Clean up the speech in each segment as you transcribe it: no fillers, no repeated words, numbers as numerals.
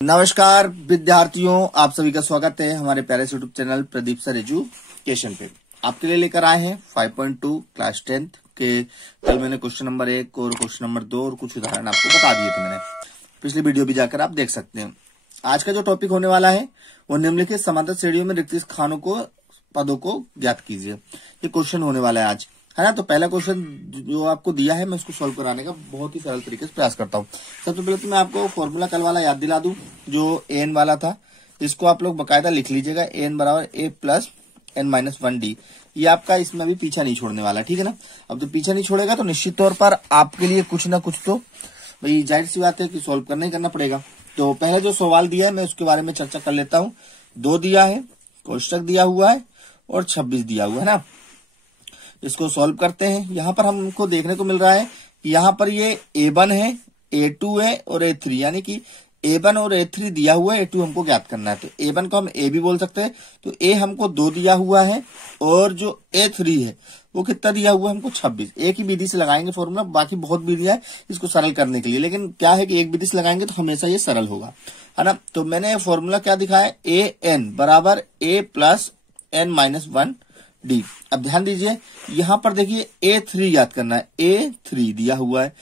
नमस्कार विद्यार्थियों, आप सभी का स्वागत है हमारे प्यारे YouTube channel Pradeep sir education पे। आपके लिए लेकर आए हैं 5.2 क्लास 10th के। कल मैंने क्वेश्चन नंबर 1 और क्वेश्चन नंबर 2 और कुछ उदाहरण आपको बता दिए थे। मैंने पिछली वीडियो भी जाकर आप देख सकते हैं। आज का जो टॉपिक होने वाला है वो निम्नलिखित समांतर श्रेणियों में रिक्त स्थानों को पदों को ज्ञात कीजिए। ये क्वेश्चन होने वाला है आज, है ना। तो पहला क्वेश्चन जो आपको दिया है मैं उसको सॉल्व कराने का बहुत ही सरल तरीके से प्रयास करता हूँ। सबसे पहले तो मैं आपको फॉर्मूला कल वाला याद दिला दूं जो एन वाला था। इसको आप लोग बकायदा लिख लीजिएगा, एन बराबर ए प्लस एन माइनस 1d। ये आपका इसमें भी पीछा नहीं छोड़ने वाला, ठीक है ना। अब तो पीछा नहीं छोड़ेगा तो निश्चित तौर पर आपके लिए कुछ ना कुछ तो भाई जाहिर सी बात है कि सॉल्व करना ही करना पड़ेगा। तो पहले जो सवाल दिया है मैं उसके बारे में चर्चा कर लेता हूँ। 2 दिया है, कोष्टक दिया हुआ है और 26 दिया हुआ है ना। इसको सॉल्व करते हैं। यहाँ पर हमको देखने को मिल रहा है कि यहाँ पर ये A1 है, A2 है और A3, यानी कि A1 और A3 दिया हुआ है, A2 हमको ज्ञात करना है। तो A1 को हम A भी बोल सकते हैं। तो A हमको 2 दिया हुआ है और जो A3 है वो कितना दिया हुआ है हमको 26। एक ही विधि से लगाएंगे फॉर्मूला, बाकी बहुत विधियां है इसको सरल करने के लिए, लेकिन क्या है कि एक विधि से लगाएंगे तो हमेशा ये सरल होगा, है ना। तो मैंने फॉर्मूला क्या दिखाया, AN बराबर A plus N minus 1d। अब ध्यान दीजिए यहां पर देखिए A3 याद करना है, A3 दिया हुआ है।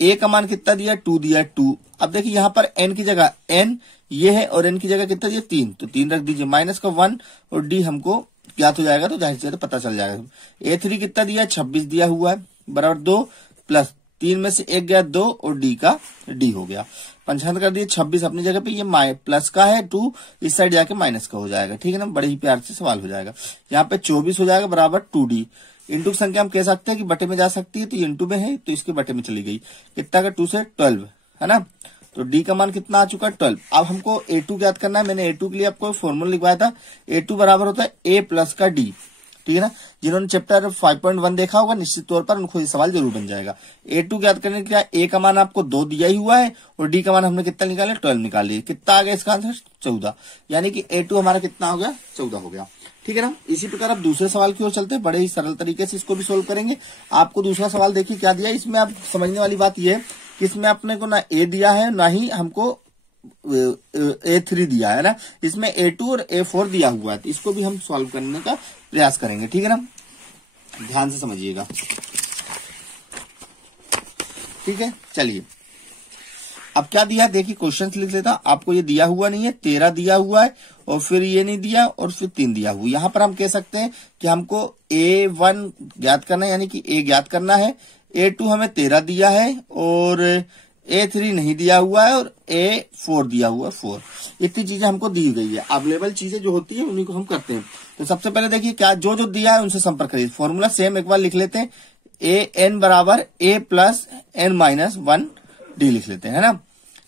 A का मान कितना दिया, 2 दिया है, 2। अब देखिए यहां पर N की जगह N ये है और N की जगह कितना दिया, 3, तो 3 रख दीजिए। माइनस का 1 और D हमको ज्ञात हो जाएगा, तो जाहिर सी बात है पता चल जाएगा। A3 कितना दिया, 26 दिया हुआ है, बराबर 2 प्लस 3 में से 1 गया 2 और D का D हो गया। पंचांतर कर दिए 26 अपनी जगह पे, ये प्लस का है, 2 इस साइड जाके माइनस का हो जाएगा, ठीक है ना। बड़े ही प्यार से सवाल हो जाएगा। यहाँ पे 24 हो जाएगा बराबर 2D। इंटू की संख्या हम कह सकते हैं कि बटे में जा सकती है, तो ये इंटू में है तो इसके बटे में चली गई। कितना का 2 से 12, है ना। तो D का मान कितना आ चुका है, 12। अब हमको A2 ज्ञात करना है। मैंने A2 के लिए आपको फॉर्मूला लिखवाया था, A2 बराबर होता है A प्लस का D, ठीक है ना। जिन्होंने चैप्टर 5.1 देखा होगा निश्चित तौर पर उनको ये सवाल जरूर बन जाएगा। A2 ज्ञात करने के लिए A का मान आपको 2 दिया ही हुआ है और D का मान हमने कितना निकाला, 12 निकाल लिया। कितना आ गया इसका आंसर, 14, यानी कि A2 हमारा कितना हो गया, 14 हो गया, ठीक है ना। इसी प्रकार अब दूसरे सवाल की ओर चलते हैं। बड़े ही सरल तरीके से इसको भी सोल्व करेंगे। आपको दूसरा सवाल देखिए क्या दिया। इसमें आप समझने वाली बात यह है कि इसमें अपने को ना A दिया है ना ही हमको A3 दिया है ना। इसमें A2 और A4 दिया हुआ है, तो इसको भी हम सॉल्व करने का प्रयास करेंगे, ठीक है ना। ध्यान से समझिएगा, ठीक है। चलिए अब क्या दिया देखिए, क्वेश्चन लिख लेता। आपको ये दिया हुआ नहीं है, 13 दिया हुआ है और फिर ये नहीं दिया और फिर 3 दिया हुआ। यहां पर हम कह सकते हैं कि हमको A1 ज्ञात करना है, यानी कि A ज्ञात करना है। A2 हमें 13 दिया है और A3 नहीं दिया हुआ है और A4 दिया हुआ है 4। इतनी चीजें हमको दी गई है। अवेलेबल चीजें जो होती है उन्हीं को हम करते हैं। तो सबसे पहले देखिए क्या जो जो दिया है उनसे संपर्क करिए। फॉर्मूला सेम एक बार लिख लेते हैं, AN बराबर A plus N minus 1d लिख लेते हैं, है ना।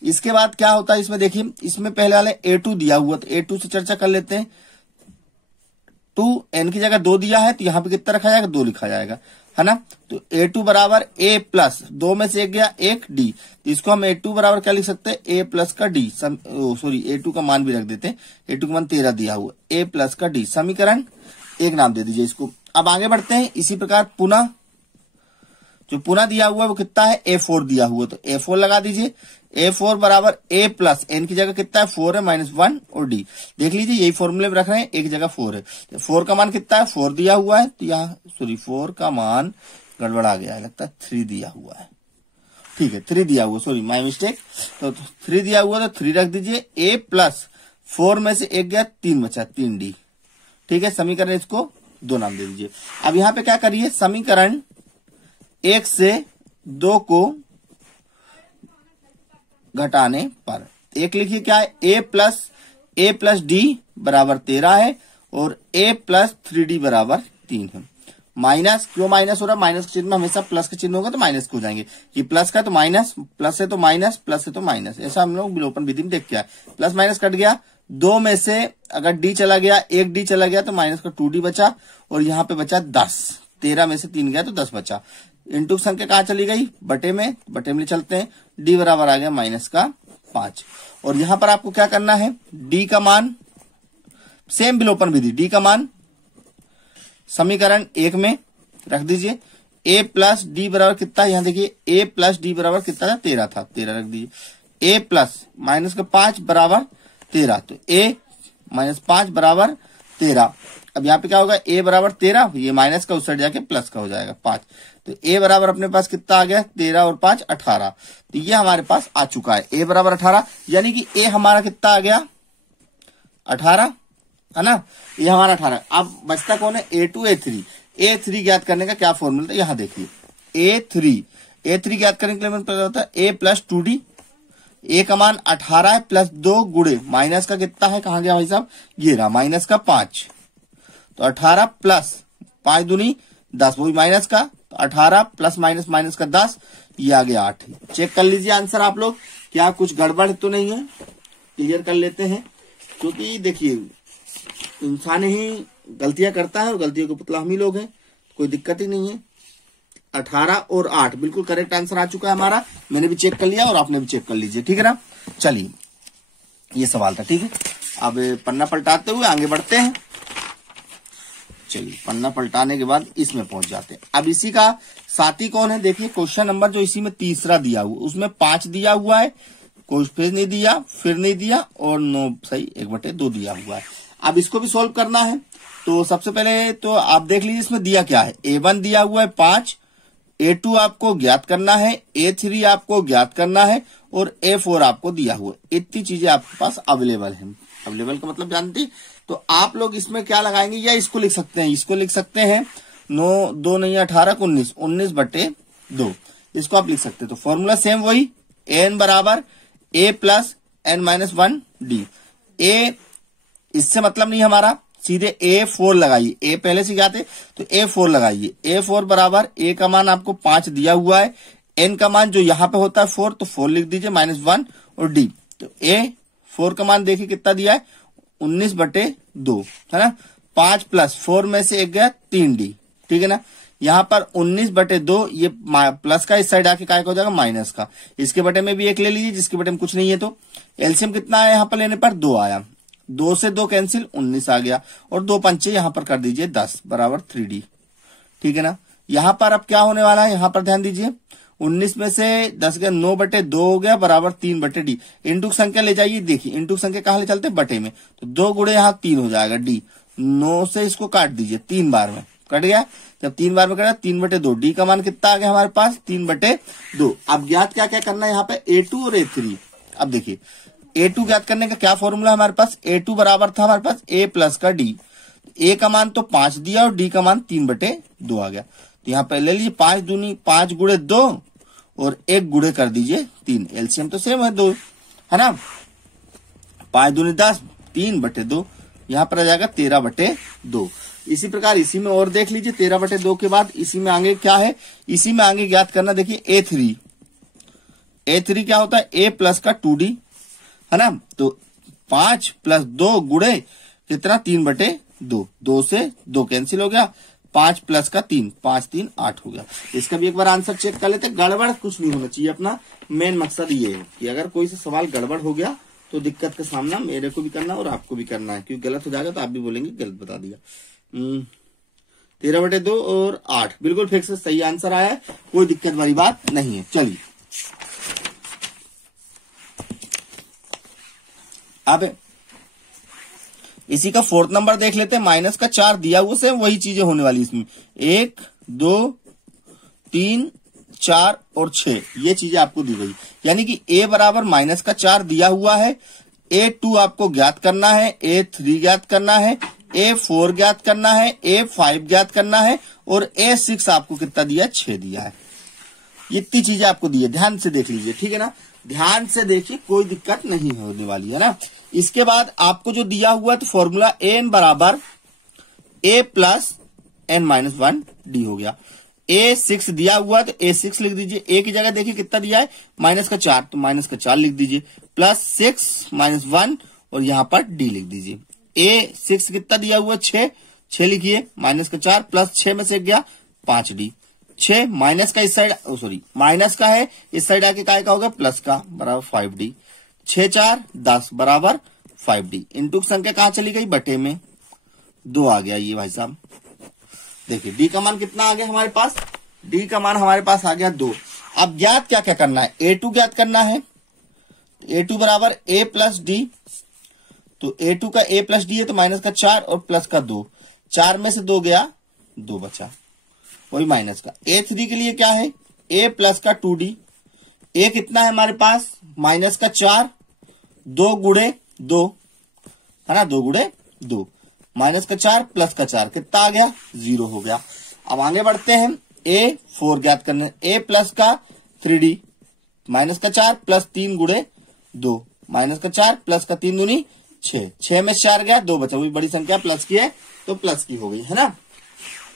इसके बाद क्या होता है इसमें देखिए, इसमें पहले वाले A2 दिया हुआ, तो A2 से चर्चा कर लेते हैं। 2 N की जगह 2 दिया है तो यहाँ पे कितना रखा जाएगा, 2 लिखा जाएगा, है ना। तो A2 बराबर A प्लस 2 में से 1 गया 1 D, तो इसको हम A2 बराबर क्या लिख सकते हैं, A प्लस का D। सॉरी A2 का मान भी रख देते हैं। A2 का मान 13 दिया हुआ, A प्लस का D, समीकरण 1 नाम दे दीजिए इसको। अब आगे बढ़ते हैं। इसी प्रकार पुनः जो पुनः दिया हुआ है वो कितना है, A4 दिया हुआ, तो A4 लगा दीजिए। A4 बराबर A प्लस N की जगह कितना है, 4 है, माइनस 1 और D। देख लीजिए यही फॉर्मूले में रख रहे हैं, एक जगह 4 है। तो 4 का मान कितना है, 4 दिया हुआ है, तो यहाँ 4 का मान गड़बड़ आ गया है, लगता है 3 दिया हुआ है, ठीक है 3 दिया हुआ, सॉरी माई मिस्टेक। तो 3 दिया हुआ तो 3 रख दीजिए। A प्लस 4 में से 1 गया, 3 बचा, 3D, ठीक है। समीकरण इसको 2 नाम दे दीजिए। अब यहाँ पे क्या करिए, समीकरण 1 से 2 को घटाने पर 1 लिखिए क्या है, A प्लस D बराबर 13 है और A प्लस 3D बराबर 3 है। माइनस क्यों माइनस हो रहा है, माइनस के चिन्ह में हमेशा प्लस का चिन्ह होगा तो माइनस को हो जाएंगे। ये प्लस का तो माइनस, प्लस है तो माइनस, प्लस है तो माइनस, ऐसा हम लोग विलोपन विधि में देख के आए। प्लस माइनस कट गया, 2 में से अगर D चला गया, 1 D चला गया तो माइनस का 2D बचा और यहाँ पे बचा 10। 13 में से 3 गया तो 10 बचा। इंटू संख्या कहाँ चली गई, बटे में ले चलते हैं। D बराबर आ गया माइनस का 5। और यहां पर आपको क्या करना है, D का मान सेम विलोपन विधि, D का मान समीकरण 1 में रख दीजिए। A प्लस D बराबर कितना, यहां देखिए A प्लस D बराबर कितना था, 13 था, 13 रख दीजिए। a प्लस माइनस का 5 बराबर 13, तो a माइनस 5 बराबर 13। अब यहाँ पे क्या होगा, a बराबर 13, ये माइनस का उस साइड जाके प्लस का हो जाएगा 5, तो a बराबर अपने पास कितना आ गया, 13 और 5 18, तो ये हमारे पास आ चुका है a बराबर 18, यानी कि a हमारा कितना आ गया 18, है ना, ये हमारा 18। अब बचता कौन है, a2 a3 ज्ञात करने का क्या फॉर्मूला था, यहाँ देखिए a3 ज्ञात करने के लिए मैंने पता होता है a प्लस 2d, a का मान 18 है प्लस 2 गुणे माइनस का कितना है, कहाँ गया भाई साहब, ये रहा माइनस का 5, तो 18 प्लस 5 दूनी 10, वो भी माइनस का, तो 18 प्लस माइनस माइनस का 10, ये आ गया 8। चेक कर लीजिए आंसर आप लोग, क्या कुछ गड़बड़ तो नहीं है, क्लियर कर लेते हैं, क्योंकि देखिए इंसान ही गलतियां करता है और गलतियों के पुतला हम ही लोग हैं, कोई दिक्कत ही नहीं है। 18 और 8 बिल्कुल करेक्ट आंसर आ चुका है हमारा, मैंने भी चेक कर लिया और आपने भी चेक कर लीजिए, ठीक है ना। चलिए ये सवाल था, ठीक है। अब पन्ना पलटाते हुए आगे बढ़ते हैं। चलिए पन्ना पलटाने के बाद इसमें पहुंच जाते हैं। अब इसी का साथी कौन है, देखिए क्वेश्चन नंबर जो इसी में तीसरा दिया हुआ, उसमें 5 दिया हुआ है, कोई पेज नहीं दिया, फिर नहीं दिया, और 9 सही 1/2 दिया हुआ है। अब इसको भी सोल्व करना है, तो सबसे पहले तो आप देख लीजिए इसमें दिया क्या है, a1 दिया हुआ है 5, a2 आपको ज्ञात करना है, a3 आपको ज्ञात करना है, और a4 आपको दिया हुआ है। इतनी चीजें आपके पास अवेलेबल है। अवेलेबल का मतलब जानते, तो आप लोग इसमें क्या लगाएंगे, या इसको लिख सकते हैं, इसको लिख सकते हैं 9 2 नहीं 18 को 19/2, इसको आप लिख सकते हैं। तो फॉर्मूला सेम वही, an बराबर a plus n-1 d। a इससे मतलब नहीं हमारा, सीधे a4 लगाइए, a पहले से क्या थे तो a4 लगाइए, a4 बराबर a का मान आपको 5 दिया हुआ है, n का मान जो यहाँ पे होता है 4, तो 4 लिख दीजिए -1 और d, तो a4 का मान देखिए कितना दिया है 19/2, है ना। 5 प्लस 4 में से एक गया 3d, ठीक है ना। यहाँ पर 19/2, ये प्लस का इस साइड आके काय का हो जाएगा माइनस का, इसके बटे में भी एक ले लीजिए, जिसके बटे में कुछ नहीं है, तो एलसीएम कितना आया यहाँ पर लेने पर 2 आया, 2 से 2 कैंसिल 19 आ गया, और 2 पंचे यहाँ पर कर दीजिए 10 बराबर 3d, ठीक है ना। यहाँ पर अब क्या होने वाला है, यहाँ पर ध्यान दीजिए, 19 में से 10 गया 9/2 हो गया बराबर 3/d। इंटू संख्या ले जाइए, देखिए इंटू संख्या कहाँ ले चलते बटे में, तो 2 गुणे यहाँ 3 हो जाएगा d, 9 से इसको काट दीजिए 3 बार में, कट गया। जब 3 बार में कटा 3/2, डी का मान कितना आ गया हमारे पास 3/2। अब ज्ञात क्या क्या करना है यहाँ पे, a2 और a3। अब देखिए a2 ज्ञात करने का क्या फॉर्मूला है हमारे पास, a2 बराबर था हमारे पास a प्लस का d, a का मान तो 5 दिया और d का मान 3/2 आ गया, तो यहाँ पे ले लीजिए 5 दूनी 5 गुणे 2 और 1 गुणे कर दीजिए 3, एलसीएम तो सेम है 2, है ना। 5 दूनी 10, 3/2, यहाँ पर आ जाएगा 13/2। इसी प्रकार इसी में और देख लीजिए, 13/2 के बाद इसी में आगे क्या है, इसी में आगे ज्ञात करना, देखिए a3 क्या होता है, a प्लस का 2d, है ना। तो 5 प्लस 2 गुणे कितना 3/2, 2 से 2 कैंसिल हो गया, 5 प्लस का 3, 5 3 8 हो गया। इसका भी एक बार आंसर चेक कर लेते, गड़बड़ कुछ नहीं होना चाहिए। अपना मेन मकसद ये है कि अगर कोई से सवाल गड़बड़ हो गया तो दिक्कत का सामना मेरे को भी करना और आपको भी करना है, क्योंकि गलत हो जाएगा तो आप भी बोलेंगे गलत बता दिया। 13/2 और 8 बिल्कुल फिक्स सही आंसर आया है, कोई दिक्कत वाली बात नहीं है। चलिए अब इसी का 4th नंबर देख लेते हैं, माइनस का 4 दिया हुआ से वही चीजें होने वाली इसमें, 1 2 3 4 और 6 ये चीजें आपको दी गई, यानी कि a बराबर माइनस का 4 दिया हुआ है, a2 आपको ज्ञात करना है, a3 ज्ञात करना है, a4 ज्ञात करना है, a5 ज्ञात करना है, और a6 आपको कितना दिया 6 दिया है। ये इतनी चीजें आपको दी है, ध्यान से देख लीजिए, ठीक है ना। ध्यान से देखिए, कोई दिक्कत नहीं होने वाली है ना। इसके बाद आपको जो दिया हुआ है तो फॉर्मूला an बराबर a प्लस n-1 d हो गया। a6 दिया हुआ तो a6 लिख दीजिए, a की जगह देखिए कितना दिया है माइनस का 4, तो माइनस का 4 लिख दीजिए, प्लस 6 -1 और यहाँ पर d लिख दीजिए। a6 कितना दिया हुआ 6 लिखिए, माइनस का 4 प्लस 6 में से गया 5d, 6 माइनस का इस साइड माइनस का है, इस साइड आके काय का होगा प्लस का, बराबर 5d, 6 4 10 बराबर 5d। इंटू संख्या कहां चली गई बटे में, 2 आ गया ये भाई साहब। देखिए d का मान कितना आ गया हमारे पास, d का मान हमारे पास आ गया 2। अब ज्ञात क्या क्या करना है, a2 ज्ञात करना है, A2 बराबर A प्लस डी, तो A2 का A प्लस डी है तो माइनस का 4 और प्लस का 2, 4 में से 2 गया, 2 बचा, वही माइनस का। A3 के लिए क्या है, A प्लस का 2D, A कितना है हमारे पास, माइनस का 4, 2 गुणे 2 है ना, 2 गुणे 2, माइनस का 4 प्लस का 4 कितना आ गया, 0 हो गया। अब आगे बढ़ते हैं, A4 ज्ञात करने, A प्लस का 3D, माइनस का 4 प्लस 3 गुणे 2, माइनस का 4 प्लस का 3 दूनी 6, 6 में 4 गया, 2 बचा, वही बड़ी संख्या प्लस की है तो प्लस की हो गई है ना।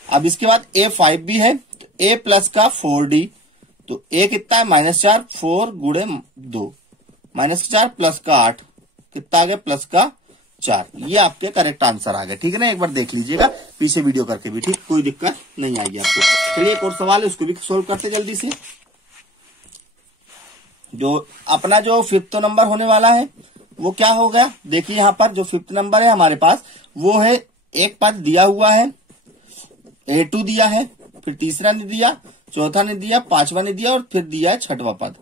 अब इसके बाद A5 भी है, तो A प्लस का 4D, तो A कितना है, माइनस 4, 4 गुणे 2, माइनस 4 प्लस का 8 कितना आ गया, प्लस का 4। ये आपके करेक्ट आंसर आ गए, ठीक है ना। एक बार देख लीजिएगा पीछे वीडियो करके भी, ठीक, कोई दिक्कत नहीं आएगी आपको। चलिए एक और सवाल है, उसको भी सोल्व करते जल्दी से। जो अपना जो 5th नंबर होने वाला है वो क्या हो गया, देखिए यहाँ पर जो 5th नंबर है हमारे पास वो है, एक पद दिया हुआ है, A2 दिया है, फिर तीसरा ने दिया, चौथा ने दिया, पांचवा ने दिया और फिर दिया है छठवां पद।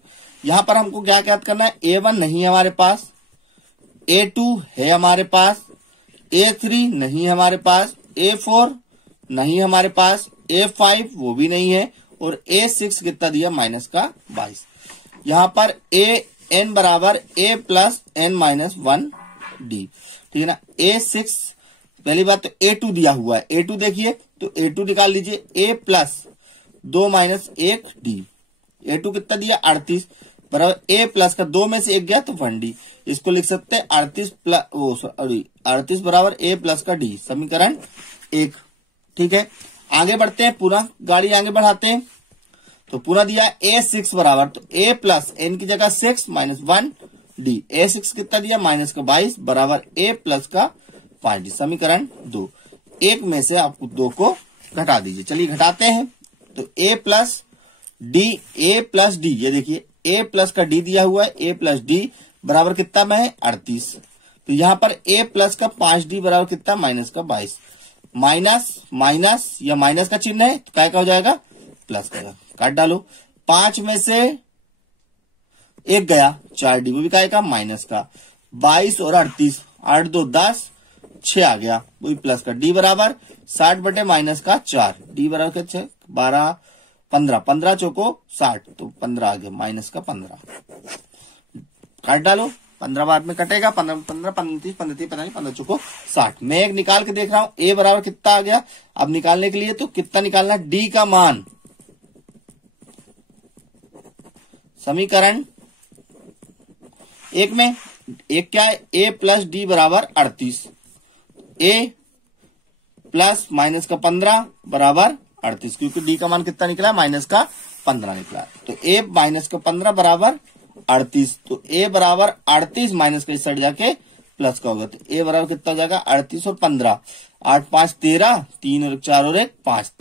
यहाँ पर हमको क्या याद करना है, A1 नहीं है हमारे पास, A2 है हमारे पास, A3 नहीं है हमारे पास, A4 नहीं हमारे पास, A5 वो भी नहीं है, और A6 कितना दिया, माइनस का 22। यहाँ पर AN बराबर A plus N minus 1D, ठीक है ना। A6 पहली बात तो A2 दिया हुआ है, A2 देखिए तो A2 निकाल लीजिए, A plus 2 minus 1D, A2 कितना दिया, 38 बराबर A प्लस का 2 में से 1 गया तो 1D, इसको लिख सकते हैं 38 प्लस 38 बराबर A प्लस का D, समीकरण 1, ठीक है। आगे बढ़ते हैं, पूरा गाड़ी आगे बढ़ाते हैं, तो पूरा दिया A6 बराबर, तो A प्लस N की जगह 6 माइनस 1D, A6 कितना दिया, माइनस का 22 बराबर A प्लस का 5D, समीकरण 2। एक में से आपको 2 को घटा दीजिए, चलिए घटाते हैं, तो A प्लस D, ये देखिए A प्लस का D दिया हुआ है, A प्लस D बराबर कितना में है, 38, तो यहाँ पर A प्लस का 5D बराबर कितना, माइनस का 22, माइनस माइनस या माइनस का चिन्ह है तो क्या का हो जाएगा, प्लस का, काट डालो, 5 में से 1 गया, 4D, वो भी क्या का, माइनस का, 22 और 38, 8 2 10, 6 आ गया, वही प्लस का, D बराबर 60 बटे माइनस का 4, D बराबर क्या, 12 15, 15 चौको 60, तो 15 आ गया, माइनस का 15, काट डालो, 15 बाद में कटेगा, 15 15 35 35 पता नहीं, 15 चौको 60। मैं एक निकाल के देख रहा हूं, A बराबर कितना आ गया, अब निकालने के लिए तो कितना निकालना, D का मान, समीकरण 1 में एक क्या है, A प्लस D बराबर 38, A प्लस माइनस का 15 बराबर 38, क्योंकि D का मान कितना निकला, माइनस का 15 निकला, तो A माइनस का 15 बराबर 38, तो A बराबर 38 माइनस का इस साइड जाके प्लस का होगा, तो A बराबर कितना हो जाएगा, 38 और 15, 8 5 13, 3 और 4 और 1 5,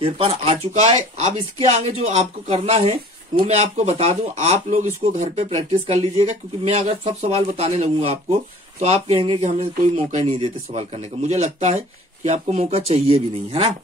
53 आ चुका है। अब इसके आगे जो आपको करना है वो मैं आपको बता दूं, आप लोग इसको घर पे प्रैक्टिस कर लीजिएगा, क्योंकि मैं अगर सब सवाल बताने लगूंगा आपको तो आप कहेंगे कि हमें कोई मौका ही नहीं देते सवाल करने का। मुझे लगता है कि आपको मौका चाहिए भी नहीं, है ना,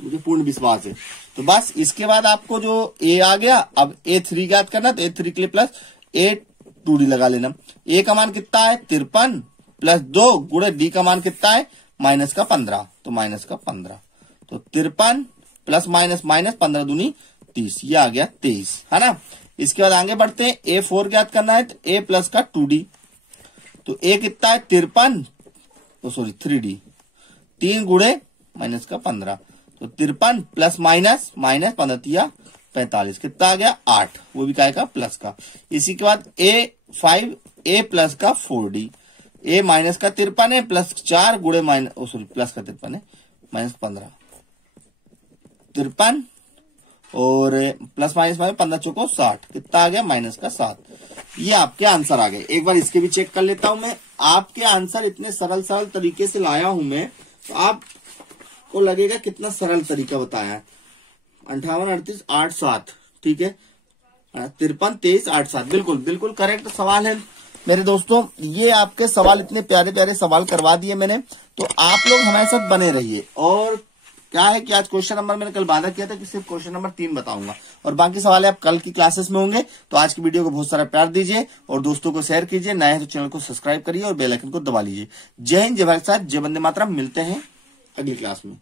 मुझे पूर्ण विश्वास है। तो बस इसके बाद आपको जो A आ गया, अब A3 ज्ञात करना, तो A3 के लिए प्लस A2D लगा लेना। A का मान कितना है, 53 प्लस 2 गुणे D का मान कितना है, माइनस का 15, तो माइनस का 15, तो 53 प्लस माइनस माइनस 15 दूनी 30, ये आ गया 23, है ना। इसके बाद आगे बढ़ते हैं, A4 ज्ञात करना है, तो A प्लस का 2D, तो A कितना है, 53 3D, 3 गुणे माइनस का 15, तो 53 प्लस माइनस माइनस 15 45, कितना आ गया 8, वो भी क्या का, प्लस का। इसी के बाद A5 A प्लस का 4D, A माइनस का 53 है, प्लस 4 गुणे माइनस प्लस का 53 है, माइनस 15, 53 और प्लस माइनस माइनस 15 चौको 60, कितना आ गया, माइनस का 7। ये आपके आंसर आ गए। एक बार इसके भी चेक कर लेता हूं मैं, आपके आंसर इतने सरल सरल तरीके से लाया हूं मैं, तो आपको लगेगा कितना सरल तरीका बताया है। 58 38 8 7, ठीक है, 53 23 8 7, बिल्कुल बिल्कुल करेक्ट सवाल है मेरे दोस्तों। ये आपके सवाल इतने प्यारे प्यारे सवाल करवा दिए मैंने, तो आप लोग हमारे साथ बने रहिए और क्या है कि आज क्वेश्चन नंबर मैंने कल वादा किया था कि सिर्फ क्वेश्चन नंबर 3 बताऊंगा और बाकी सवाल आप कल की क्लासेस में होंगे। तो आज की वीडियो को बहुत सारा प्यार दीजिए और दोस्तों को शेयर कीजिए। नए हैं तो चैनल को सब्सक्राइब करिए और बेल आइकन को दबा लीजिए। जय हिंद, जय भारत साहब, जय वंदे मातरम। मिलते हैं अगली क्लास में।